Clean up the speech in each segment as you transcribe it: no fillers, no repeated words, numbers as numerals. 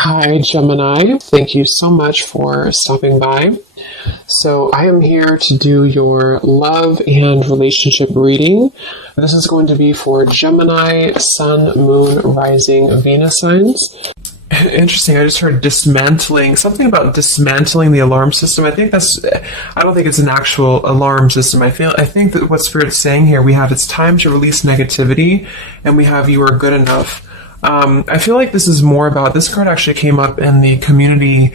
Hi, Gemini. Thank you so much for stopping by. So I am here to do your love and relationship reading. This is going to be for Gemini, Sun, Moon, Rising, Venus signs. Interesting. I just heard dismantling, something about dismantling the alarm system. I don't think it's an actual alarm system. I think that what Spirit's saying here, we have it's time to release negativity, and we have you are good enough. I feel like this is more about, this card actually came up in the community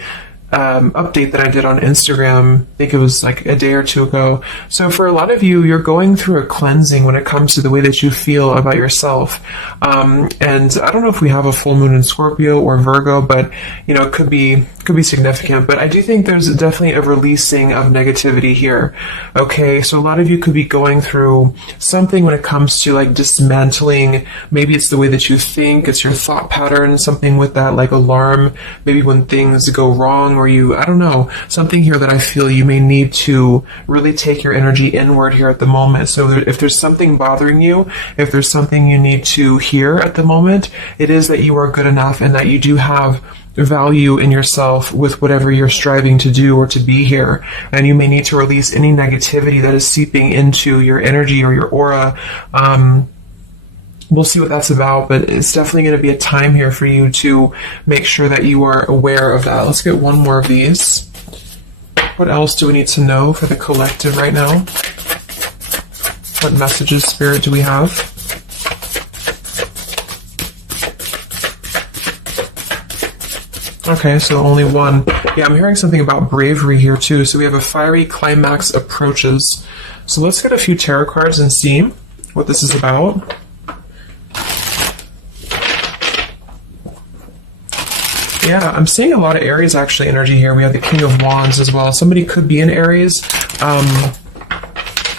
update that I did on Instagram. I think it was like a day or two ago. So for a lot of you, you're going through a cleansing when it comes to the way that you feel about yourself. And I don't know if we have a full moon in Scorpio or Virgo, but you know, it could be significant. But I do think there's definitely a releasing of negativity here. Okay, so a lot of you could be going through something when it comes to like dismantling. Maybe it's the way that you think, it's your thought pattern, something with that like alarm, maybe when things go wrong, or I don't know, something here that I feel you may need to really take your energy inward here at the moment. So if there's something bothering you, if there's something you need to hear at the moment, it is that you are good enough and that you do have value in yourself with whatever you're striving to do or to be here. And you may need to release any negativity that is seeping into your energy or your aura. We'll see what that's about, but it's definitely going to be a time here for you to make sure that you are aware of that. Let's get one more of these. What else do we need to know for the collective right now? What messages, Spirit, do we have? Okay, so only one. Yeah, I'm hearing something about bravery here too. So we have a fiery climax approaches. So let's get a few tarot cards and see what this is about. Yeah, I'm seeing a lot of Aries actually energy here. We have the King of Wands as well. Somebody could be in Aries.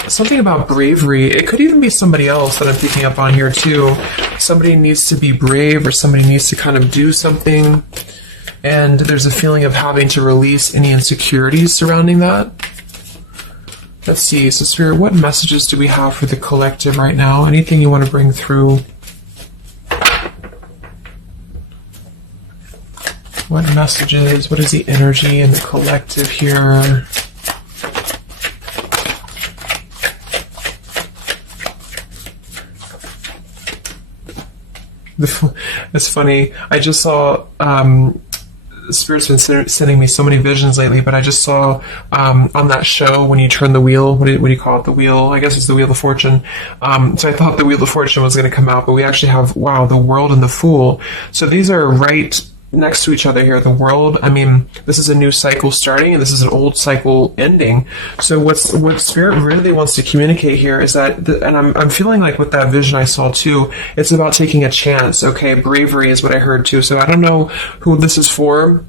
Something about bravery. It could even be somebody else that I'm picking up on here too. Somebody needs to be brave, or somebody needs to kind of do something. And there's a feeling of having to release any insecurities surrounding that. Let's see. So Spirit, what messages do we have for the collective right now? Anything you want to bring through? What messages? What is the energy in the collective here? It's funny. I just saw Spirit's been sending me so many visions lately, but I just saw on that show when you turn the wheel, what do you call it? The wheel, I guess it's the Wheel of Fortune. So I thought the Wheel of Fortune was going to come out, but we actually have, wow, the World and the Fool. So these are right next to each other here. The World, I mean, this is a new cycle starting, and this is an old cycle ending. So what Spirit really wants to communicate here is that, and I'm feeling like with that vision I saw too, it's about taking a chance. Okay, bravery is what I heard too. So I don't know who this is for,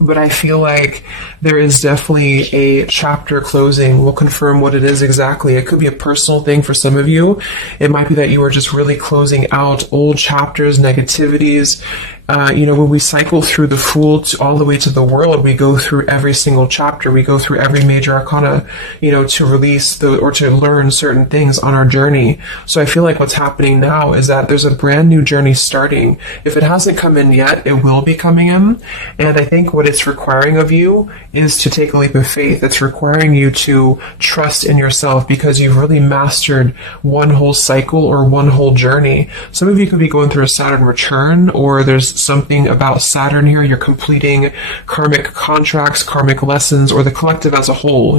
but I feel like there is definitely a chapter closing. We'll confirm what it is exactly. It could be a personal thing for some of you. It might be that you are just really closing out old chapters, negativities. When we cycle through the Fool all the way to the World, we go through every single chapter. We go through every major arcana, to release or to learn certain things on our journey. So I feel like what's happening now is that there's a brand new journey starting. If it hasn't come in yet, it will be coming in. And I think what it's requiring of you is to take a leap of faith. It's requiring you to trust in yourself, because you've really mastered one whole cycle or one whole journey. Some of you could be going through a Saturn return, or there's something about Saturn here. You're completing karmic contracts, karmic lessons, or the collective as a whole,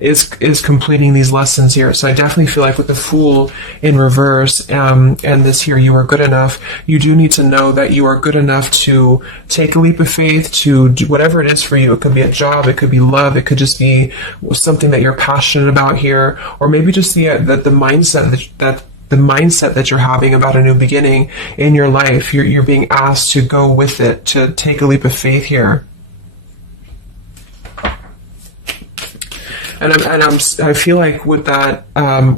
is completing these lessons here. So I definitely feel like with the Fool in reverse, and this here, you are good enough. You do need to know that you are good enough to take a leap of faith, to do whatever it is for you. It could be a job, it could be love, it could just be something that you're passionate about here, or maybe just the mindset that you're having about a new beginning in your life. You're being asked to go with it, to take a leap of faith here. And I feel like with that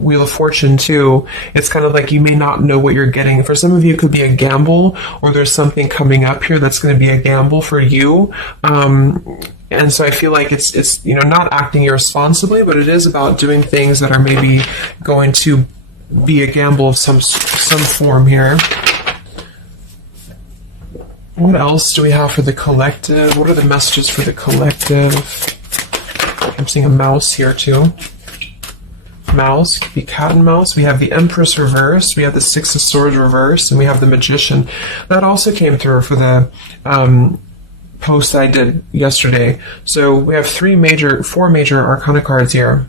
Wheel of Fortune too, it's kind of like you may not know what you're getting. For some of you, it could be a gamble, or there's something coming up here that's going to be a gamble for you. And so I feel like it's not acting irresponsibly, but it is about doing things that are maybe going to be a gamble of some form here. What else do we have for the collective? What are the messages for the collective? I'm seeing a mouse here too. Mouse, the cat and mouse. We have the Empress reversed, we have the Six of Swords reversed, and we have the Magician. That also came through for the post I did yesterday. So we have four major arcana cards here.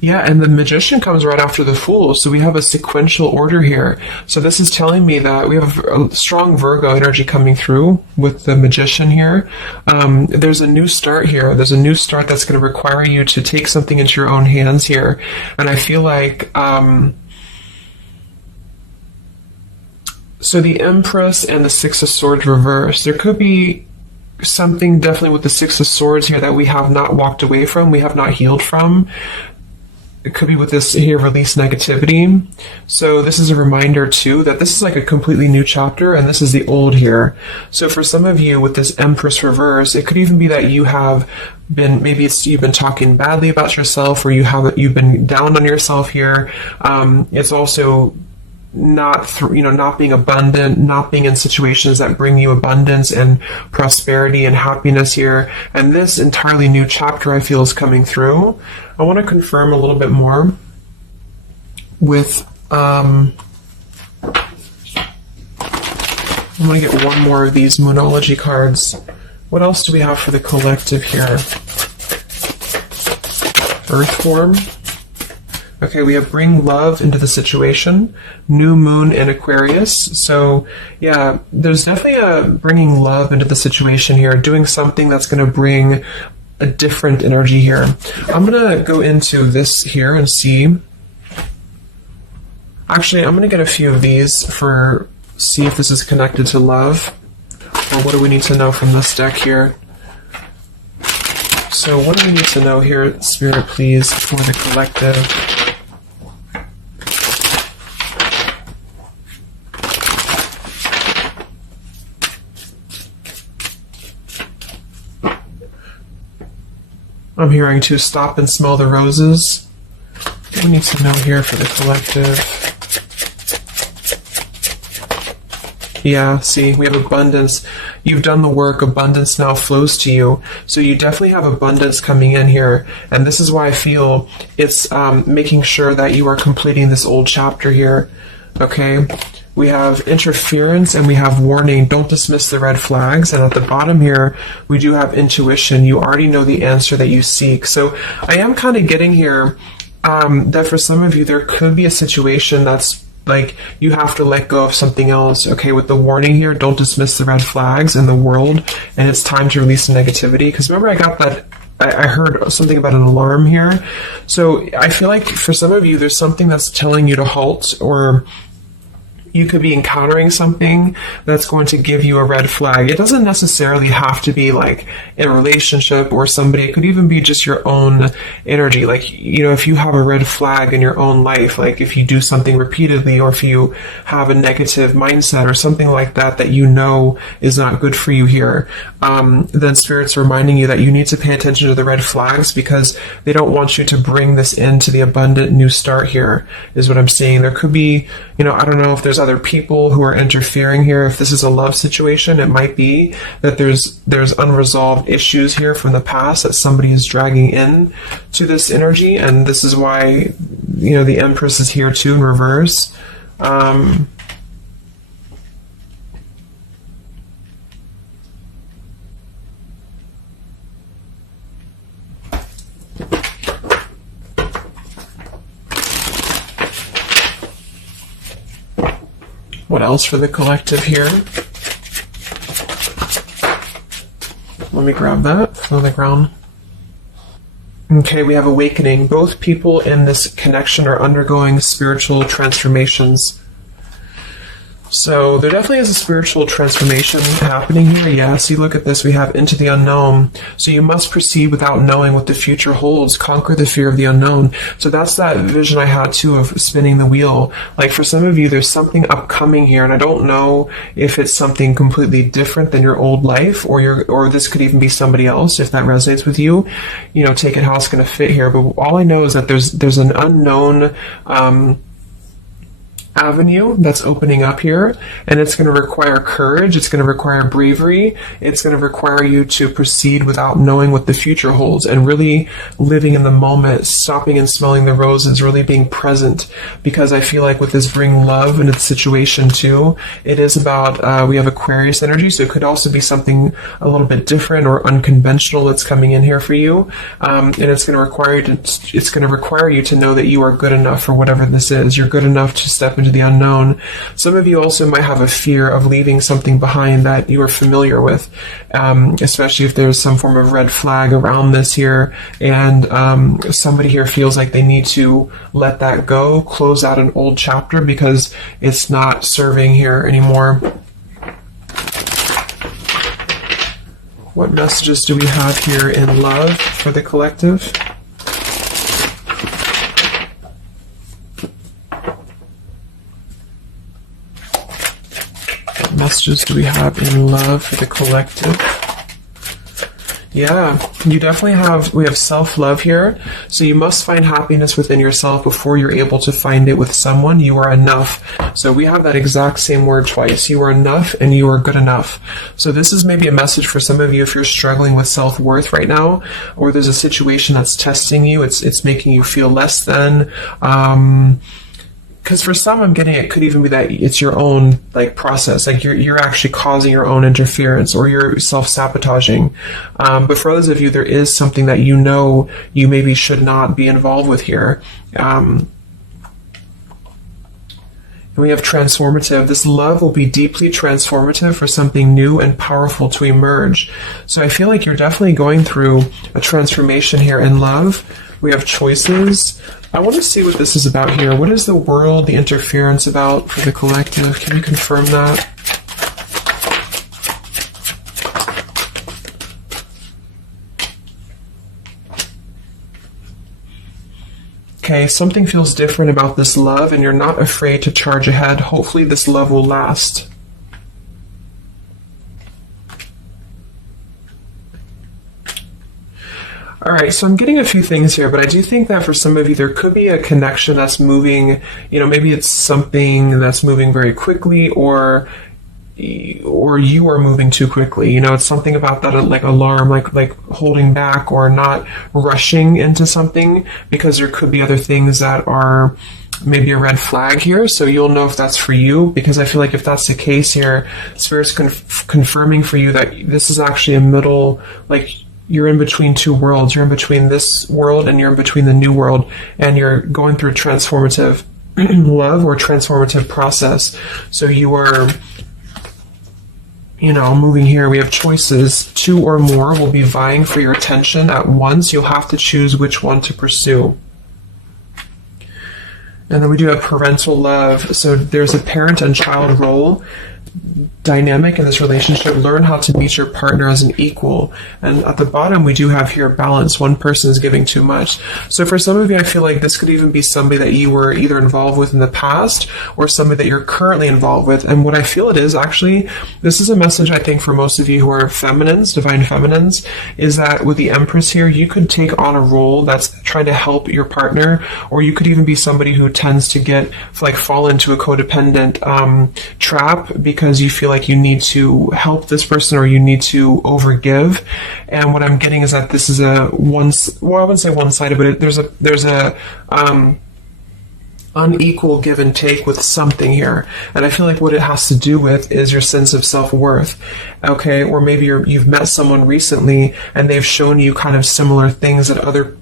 Yeah, and the Magician comes right after the Fool, so we have a sequential order here. So this is telling me that we have a strong Virgo energy coming through with the Magician here. There's a new start here. There's a new start that's going to require you to take something into your own hands here. And I feel like... so the Empress and the Six of Swords reversed. There could be something definitely with the Six of Swords here that we have not walked away from, we have not healed from. It could be with this here, release negativity. So this is a reminder too that this is like a completely new chapter and this is the old here. So for some of you with this Empress reverse, it could even be that you have been, maybe you've been talking badly about yourself, or you've been down on yourself here. It's also not being abundant, not being in situations that bring you abundance and prosperity and happiness here. And this entirely new chapter I feel is coming through. I want to confirm a little bit more with I want to get one more of these Moonology cards. What else do we have for the collective here? Earth form. Okay, we have bring love into the situation, new moon in Aquarius. So yeah, there's definitely a bringing love into the situation here, doing something that's going to bring a different energy here. I'm going to go into this here and see. Actually, I'm going to get a few of these see if this is connected to love, or what do we need to know from this deck here. So what do we need to know here, Spirit, please, for the collective? I'm hearing to stop and smell the roses. What do we need to know here for the collective? Yeah, see, we have abundance. You've done the work, abundance now flows to you. So you definitely have abundance coming in here. And this is why I feel it's making sure that you are completing this old chapter here. Okay? We have interference and we have warning. Don't dismiss the red flags. And at the bottom here, we do have intuition. You already know the answer that you seek. So I am kind of getting here that for some of you, there could be a situation that's like you have to let go of something else. Okay, with the warning here, don't dismiss the red flags in the world. And it's time to release the negativity. Because remember, I got that. I heard something about an alarm here. So I feel like for some of you, there's something that's telling you to halt, or you could be encountering something that's going to give you a red flag. It doesn't necessarily have to be like in a relationship or somebody. It could even be just your own energy. Like, you know, if you have a red flag in your own life, like if you do something repeatedly, or if you have a negative mindset or something like that, that you know is not good for you here, then Spirit's reminding you that you need to pay attention to the red flags, because they don't want you to bring this into the abundant new start here, is what I'm seeing. There could be, you know, I don't know if there's other people who are interfering here. If this is a love situation, it might be that there's unresolved issues here from the past that somebody is dragging in to this energy, and this is why, you know, the Empress is here too in reverse. What else for the collective here? Let me grab that on the ground. Okay, we have awakening. Both people in this connection are undergoing spiritual transformations. So there definitely is a spiritual transformation happening here. Yeah, see, look at this. We have into the unknown. So you must proceed without knowing what the future holds. Conquer the fear of the unknown. So that's that vision I had too of spinning the wheel. Like for some of you, there's something upcoming here, and I don't know if it's something completely different than your old life, or this could even be somebody else. If that resonates with you, you know, take it how it's going to fit here. But all I know is that there's an unknown avenue that's opening up here, and it's going to require courage, it's going to require bravery, it's going to require you to proceed without knowing what the future holds, and really living in the moment, stopping and smelling the roses, really being present, because I feel like with this bring love in its situation too, it is about, we have Aquarius energy, so it could also be something a little bit different or unconventional that's coming in here for you, and it's going to require you to know that you are good enough for whatever this is. You're good enough to step into the unknown. Some of you also might have a fear of leaving something behind that you are familiar with, especially if there's some form of red flag around this here, and somebody here feels like they need to let that go, close out an old chapter because it's not serving here anymore. What messages do we have here in love for the collective? What messages do we have in love for the collective? Yeah, you definitely we have self-love here. So you must find happiness within yourself before you're able to find it with someone. You are enough. So we have that exact same word twice. You are enough and you are good enough. So this is maybe a message for some of you if you're struggling with self-worth right now, or there's a situation that's testing you. It's making you feel less than, because for some, I'm getting it could even be that it's your own process, you're actually causing your own interference, or you're self-sabotaging. But for others of you, there is something that you know you maybe should not be involved with here. And we have transformative. This love will be deeply transformative for something new and powerful to emerge. So I feel like you're definitely going through a transformation here in love. We have choices. I want to see what this is about here. What is the world, the interference about for the collective? Can you confirm that? Okay, something feels different about this love, and you're not afraid to charge ahead. Hopefully this love will last. All right, so I'm getting a few things here, but I do think that for some of you, there could be a connection that's moving, maybe it's something that's moving very quickly, or you are moving too quickly. It's something about that, alarm, like holding back or not rushing into something, because there could be other things that are maybe a red flag here. So you'll know if that's for you, because I feel like if that's the case here, Spirit's confirming for you that this is actually a middle, you're in between two worlds. You're in between this world and you're in between the new world, and you're going through transformative love or transformative process. So you are, moving here. We have choices. Two or more will be vying for your attention at once. You'll have to choose which one to pursue. And then we do have parental love. So there's a parent and child role dynamic in this relationship. Learn how to meet your partner as an equal. And at the bottom, we do have here balance. One person is giving too much. So for some of you, I feel like this could even be somebody that you were either involved with in the past or somebody that you're currently involved with. And what I feel it is actually, this is a message I think for most of you who are feminines, divine feminines, is that with the Empress here, you could take on a role that's trying to help your partner, or you could even be somebody who tends to fall into a codependent trap because you feel like you need to help this person or you need to overgive. And what I'm getting is that this is I wouldn't say one-sided, but there's a unequal give and take with something here. And I feel like what it has to do with is your sense of self-worth. Okay, or maybe you've met someone recently and they've shown you kind of similar things that other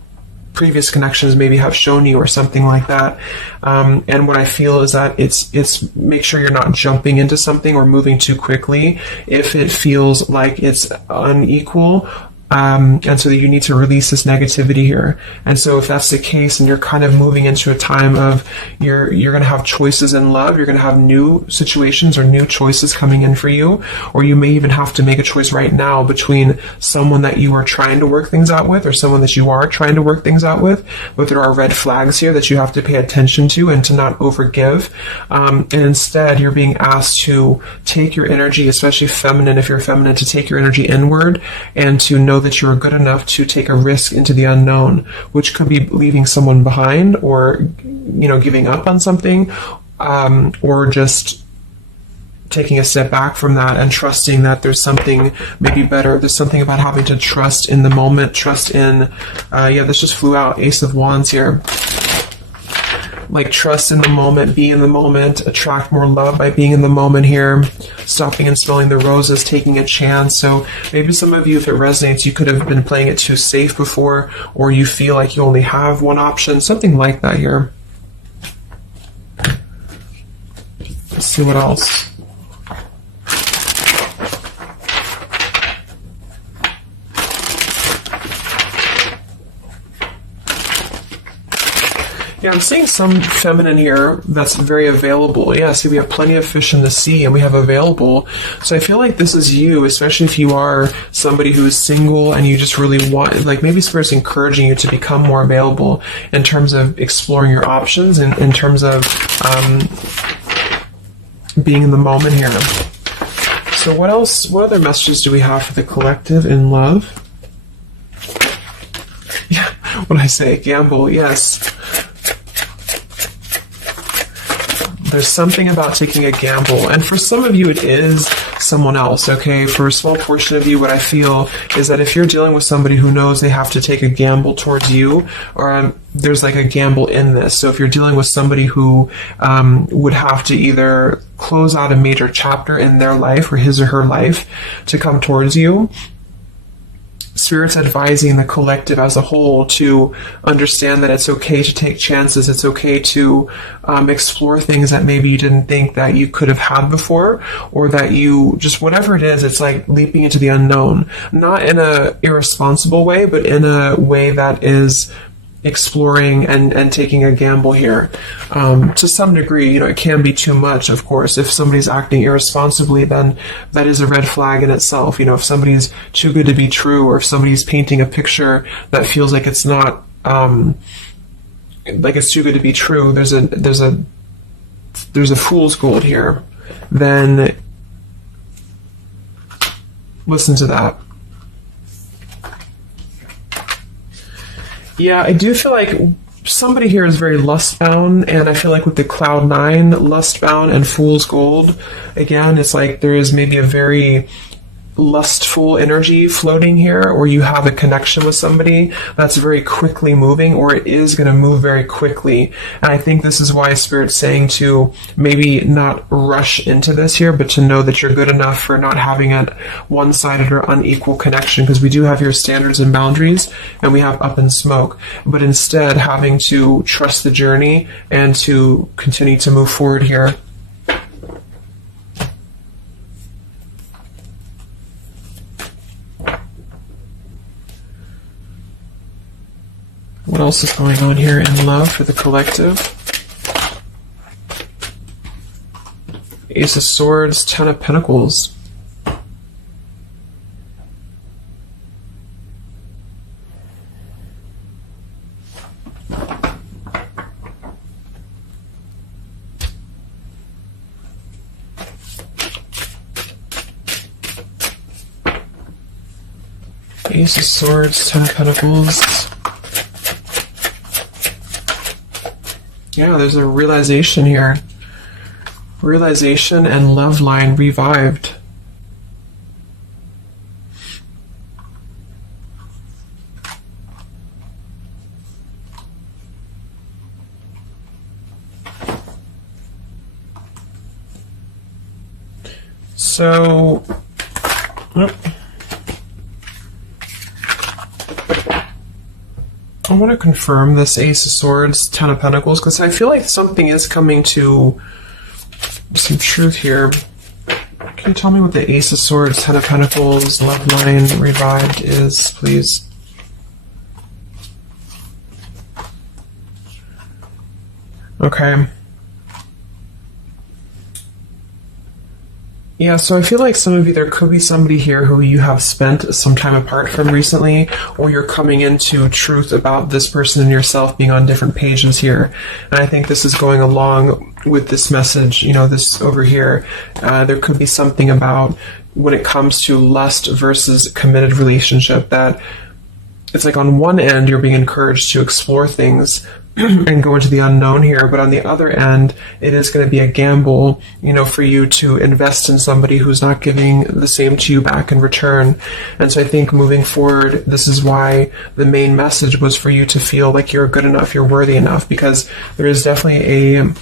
previous connections maybe have shown you, or something like that. And what I feel is that it's make sure you're not jumping into something or moving too quickly if it feels like it's unequal. And so that you need to release this negativity here. And so if that's the case and you're kind of moving into a time of you're going to have choices in love, you're going to have new situations or new choices coming in for you, or you may even have to make a choice right now between someone that you are trying to work things out with or someone that you are trying to work things out with. But there are red flags here that you have to pay attention to and to not overgive. And instead, you're being asked to take your energy, especially feminine, if you're feminine, to take your energy inward and to know that you're good enough to take a risk into the unknown, which could be leaving someone behind or, giving up on something, or just taking a step back from that and trusting that there's something maybe better. There's something about having to trust in the moment, trust in, this just flew out, Ace of Wands here. Like trust in the moment, be in the moment, attract more love by being in the moment here, stopping and smelling the roses, taking a chance. So maybe some of you, if it resonates, you could have been playing it too safe before, or you feel like you only have one option, something like that here. Let's see what else. Yeah, I'm seeing some feminine here that's very available. Yeah, see, we have plenty of fish in the sea, and we have available. So I feel like this is you, especially if you are somebody who is single and you just really want, like maybe Spirit's encouraging you to become more available in terms of exploring your options and in terms of being in the moment here. So what else, what other messages do we have for the collective in love? Yeah, what I say, gamble, yes. There's something about taking a gamble, and for some of you it is someone else, okay? For a small portion of you, what I feel is that if you're dealing with somebody who knows they have to take a gamble towards you, or there's like a gamble in this. So if you're dealing with somebody who would have to either close out a major chapter in their life or his or her life to come towards you, Spirit's advising the collective as a whole to understand that it's okay to take chances. It's okay to explore things that maybe you didn't think that you could have had before, or that you just, whatever it is, it's like leaping into the unknown. Not in a irresponsible way, but in a way that is exploring and taking a gamble here. To some degree, you know, it can be too much, of course. If somebody's acting irresponsibly, then that is a red flag in itself. You know, if somebody's too good to be true, or if somebody's painting a picture that feels like it's not, like it's too good to be true, there's a fool's gold here, then listen to that. Yeah, I do feel like somebody here is very lust-bound, and I feel like with the Cloud 9, lust-bound and Fool's Gold, again, it's like there is maybe a very lustful energy floating here, or you have a connection with somebody that's very quickly moving, or it is going to move very quickly. And I think this is why Spirit's saying to maybe not rush into this here, but to know that you're good enough for not having a one-sided or unequal connection, because we do have your standards and boundaries, and we have up and smoke, but instead having to trust the journey and to continue to move forward here. What else is going on here in love for the collective? Ace of Swords, Ten of Pentacles. Ace of Swords, Ten of Pentacles. Yeah, there's a realization here. Realization and love line revived. So, I want to confirm this Ace of Swords, Ten of Pentacles, because I feel like something is coming to some truth here. Can you tell me what the Ace of Swords, Ten of Pentacles, love line revived is, please? Okay. Yeah, so I feel like some of you, there could be somebody here who you have spent some time apart from recently, or you're coming into truth about this person and yourself being on different pages here. And I think this is going along with this message, you know, this over here. There could be something about when it comes to lust versus committed relationship, that it's like on one end you're being encouraged to explore things, and go into the unknown here. But on the other end, it is going to be a gamble, for you to invest in somebody who's not giving the same to you back in return. And so I think moving forward, this is why the main message was for you to feel like you're good enough, you're worthy enough, because there is definitely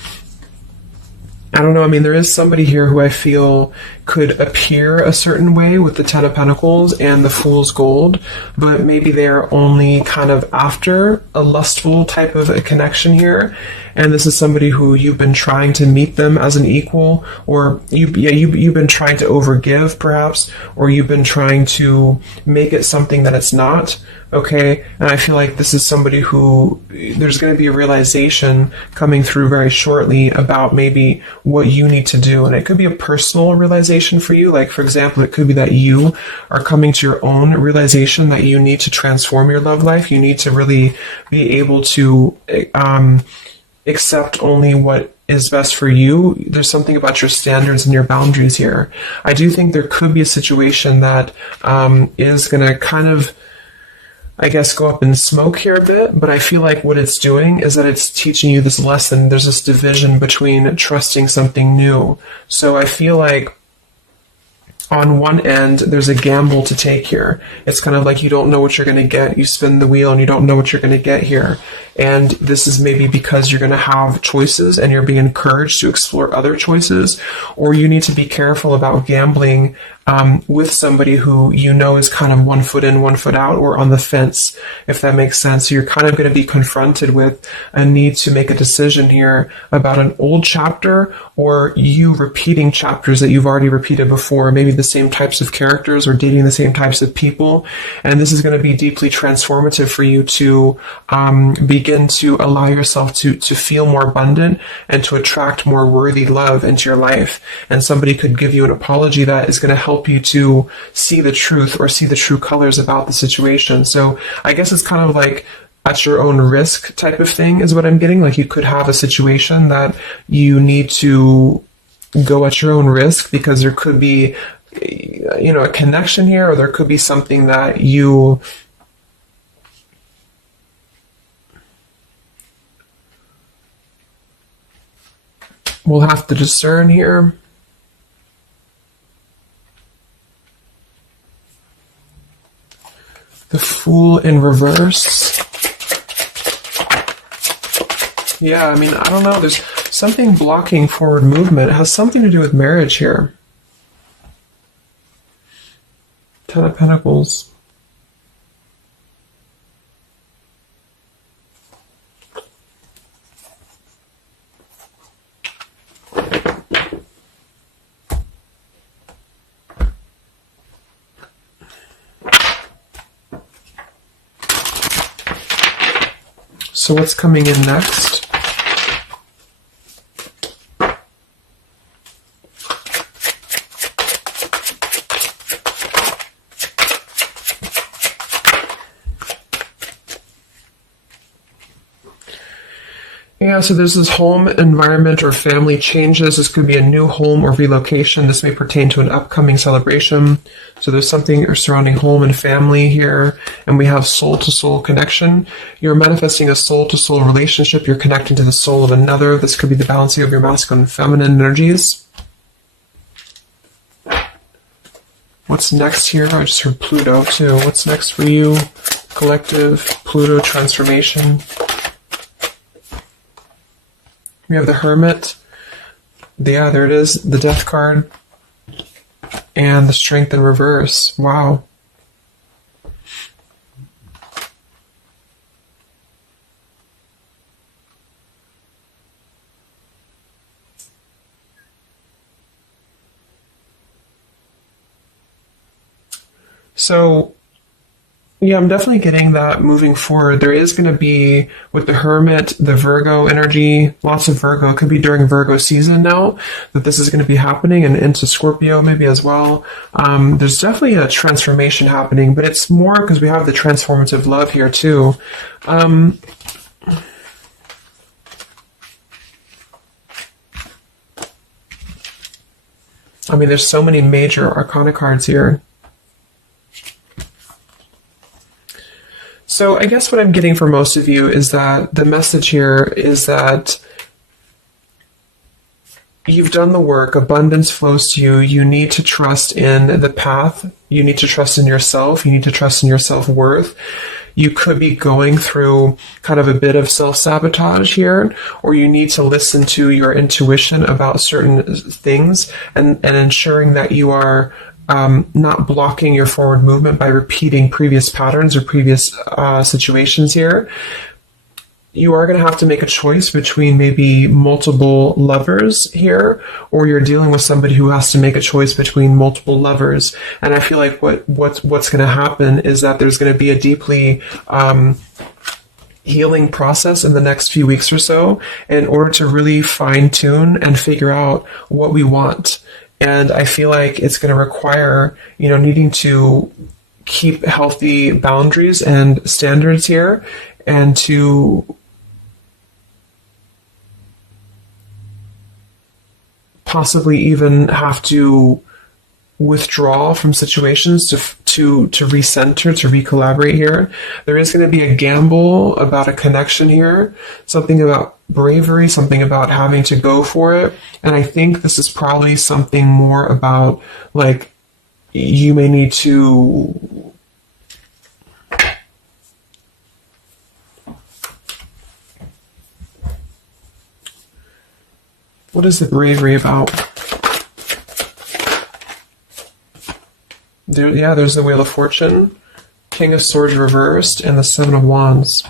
I don't know, there is somebody here who I feel could appear a certain way with the Ten of Pentacles and the Fool's Gold, but maybe they're only kind of after a lustful type of a connection here. And this is somebody who you've been trying to meet them as an equal, or you've been trying to overgive perhaps, or you've been trying to make it something that it's not. Okay, and I feel like this is somebody who there's going to be a realization coming through very shortly about maybe what you need to do. And it could be a personal realization for you. Like, for example, it could be that you are coming to your own realization that you need to transform your love life. You need to really be able to accept only what is best for you. There's something about your standards and your boundaries here. I do think there could be a situation that is going to kind of, I guess, go up in smoke here a bit, but I feel like what it's doing is that it's teaching you this lesson. There's this division between trusting something new. So I feel like on one end, there's a gamble to take here. It's kind of like you don't know what you're going to get. You spin the wheel and you don't know what you're going to get here. And this is maybe because you're going to have choices and you're being encouraged to explore other choices, or you need to be careful about gambling with somebody who is kind of 1 foot in, 1 foot out, or on the fence, if that makes sense. So you're kind of going to be confronted with a need to make a decision here about an old chapter, or you repeating chapters that you've already repeated before, maybe the same types of characters or dating the same types of people. And this is going to be deeply transformative for you to begin to allow yourself to feel more abundant and to attract more worthy love into your life. And somebody could give you an apology that is going to help you to see the truth or see the true colors about the situation. So I guess it's kind of like at your own risk type of thing is what I'm getting. Like, you could have a situation that you need to go at your own risk because there could be, a connection here, or there could be something that you will have to discern here. The Fool in reverse. Yeah, I don't know. There's something blocking forward movement. It has something to do with marriage here. Ten of Pentacles. So what's coming in next? Yeah, so there's this home environment or family changes. This could be a new home or relocation. This may pertain to an upcoming celebration. So there's something surrounding home and family here. And we have soul-to-soul connection. You're manifesting a soul-to-soul relationship. You're connecting to the soul of another. This could be the balancing of your masculine and feminine energies. What's next here? I just heard Pluto too. What's next for you? Collective, Pluto transformation. We have the Hermit. Yeah, there it is. The Death card. And the Strength in reverse. Wow. So, yeah, I'm definitely getting that moving forward. There is going to be, with the Hermit, the Virgo energy, lots of Virgo. It could be during Virgo season now that this is going to be happening, and into Scorpio maybe as well. There's definitely a transformation happening, but it's more because we have the transformative love here too. There's so many major arcana cards here. So I guess what I'm getting for most of you is that the message here is that you've done the work, abundance flows to you, you need to trust in the path, you need to trust in yourself, you need to trust in your self-worth. You could be going through kind of a bit of self-sabotage here, or you need to listen to your intuition about certain things and ensuring that you are not blocking your forward movement by repeating previous patterns or previous situations here. You are going to have to make a choice between maybe multiple lovers here, or you're dealing with somebody who has to make a choice between multiple lovers. And I feel like what's going to happen is that there's going to be a deeply healing process in the next few weeks or so in order to really fine tune and figure out what we want. And I feel like it's going to require, needing to keep healthy boundaries and standards here, and to possibly even have to withdraw from situations to recenter, to recollaborate here. There is going to be a gamble about a connection here, something about bravery, something about having to go for it. And I think this is probably something more about, like, you may need to what is the bravery about? There's the Wheel of Fortune, King of Swords reversed, and the Seven of Wands.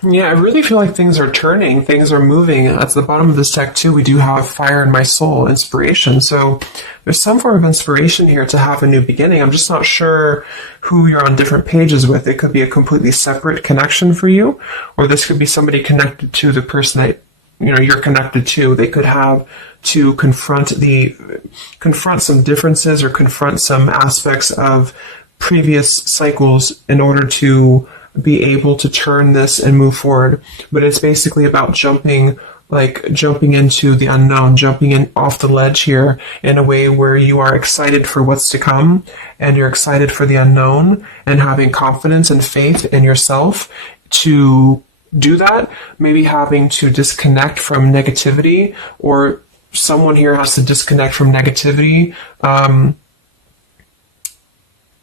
Yeah, I really feel like things are turning, things are moving. At the bottom of this deck, too, we do have Fire in My Soul, inspiration. So there's some form of inspiration here to have a new beginning. I'm just not sure who you're on different pages with. It could be a completely separate connection for you, or this could be somebody connected to the person that you're connected to. They could have to confront some differences or confront some aspects of previous cycles in order to be able to turn this and move forward. But it's basically about jumping into the unknown, jumping in off the ledge here in a way where you are excited for what's to come, and you're excited for the unknown, and having confidence and faith in yourself to do that. Maybe having to disconnect from negativity, or someone here has to disconnect from negativity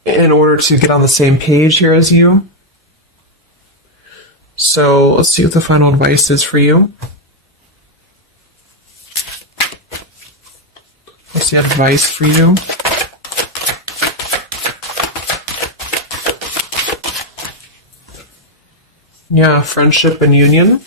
in order to get on the same page here as you. So let's see what the final advice is for you. What's the advice for you? Yeah, friendship and union.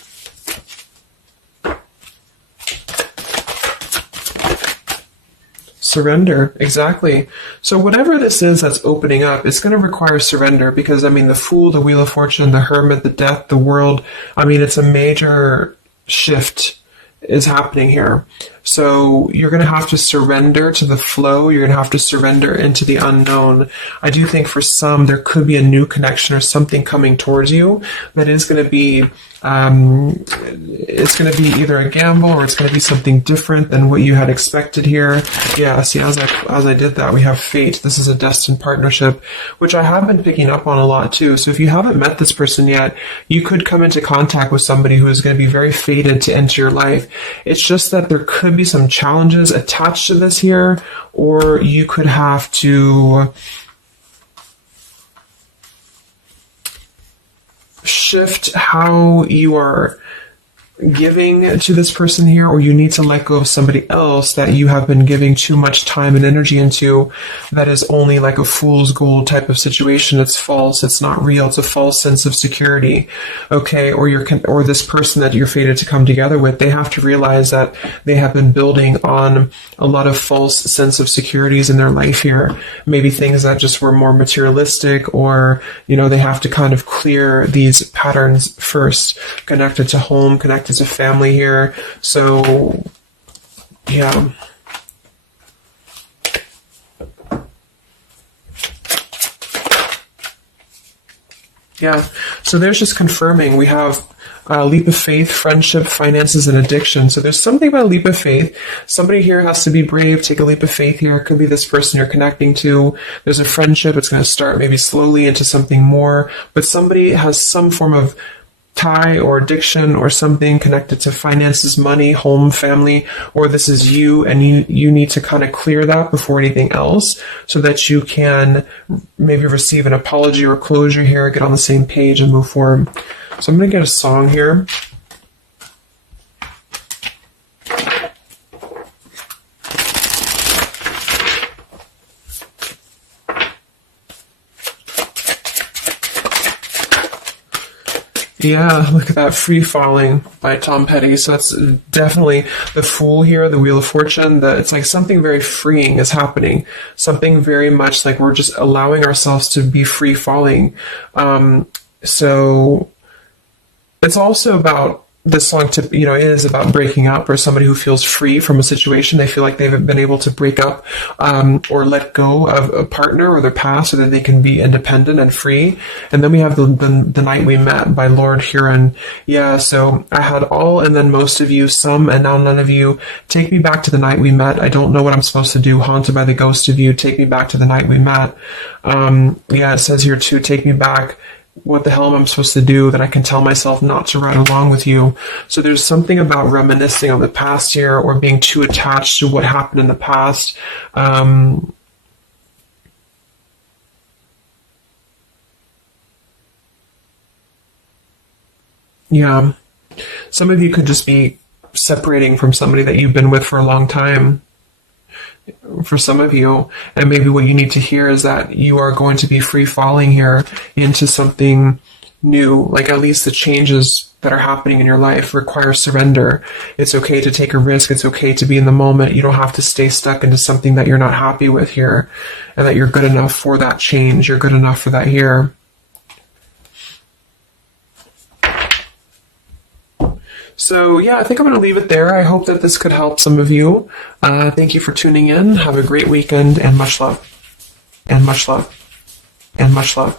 Surrender, exactly. So whatever this is that's opening up, it's going to require surrender, because, the Fool, the Wheel of Fortune, the Hermit, the Death, the World, it's a major shift is happening here. So you're going to have to surrender to the flow. You're going to have to surrender into the unknown. I do think for some, there could be a new connection or something coming towards you that is going to be, it's going to be either a gamble, or it's going to be something different than what you had expected here. Yeah, see, as I did that, we have fate. This is a destined partnership, which I have been picking up on a lot too. So if you haven't met this person yet, you could come into contact with somebody who is going to be very fated to enter your life. It's just that there could be some challenges attached to this here, or you could have to shift how you are giving to this person here, or you need to let go of somebody else that you have been giving too much time and energy into, that is only like a fool's gold type of situation. It's false, it's not real, it's a false sense of security. Okay, or this person that you're fated to come together with, they have to realize that they have been building on a lot of false sense of securities in their life here. Maybe things that just were more materialistic, or they have to kind of clear these patterns first, connected to home, connected to family here. So yeah, so there's just confirming. We have Leap of faith, friendship, finances, and addiction. So there's something about a leap of faith. Somebody here has to be brave, take a leap of faith here. It could be this person you're connecting to. There's a friendship. It's going to start maybe slowly into something more, but somebody has some form of tie or addiction or something connected to finances, money, home, family, or this is you, and you need to kind of clear that before anything else so that you can maybe receive an apology or closure here, get on the same page and move forward. So I'm going to get a song here. Yeah, look at that, Free Falling by Tom Petty. So that's definitely the Fool here, the Wheel of Fortune. It's like something very freeing is happening. Something very much like we're just allowing ourselves to be free falling. So it's also about this song is about breaking up, or somebody who feels free from a situation. They feel like they've been able to break up or let go of a partner or their past so that they can be independent and free. And then we have the Night We Met by Lord Huron. Yeah, so I had all and then most of you, some and now none of you. Take me back to the night we met. I don't know what I'm supposed to do. Haunted by the ghost of you. Take me back to the night we met. Yeah, it says here too, take me back. What the hell am I supposed to do that I can tell myself not to ride along with you? So there's something about reminiscing on the past here, or being too attached to what happened in the past. Yeah. Some of you could just be separating from somebody that you've been with for a long time. For some of you, and maybe what you need to hear is that you are going to be free falling here into something new. Like, at least the changes that are happening in your life require surrender. It's okay to take a risk. It's okay to be in the moment. You don't have to stay stuck into something that you're not happy with here, and that you're good enough for that change. You're good enough for that here. So yeah, I think I'm going to leave it there. I hope that this could help some of you. Thank you for tuning in. Have a great weekend, and much love. And much love. And much love.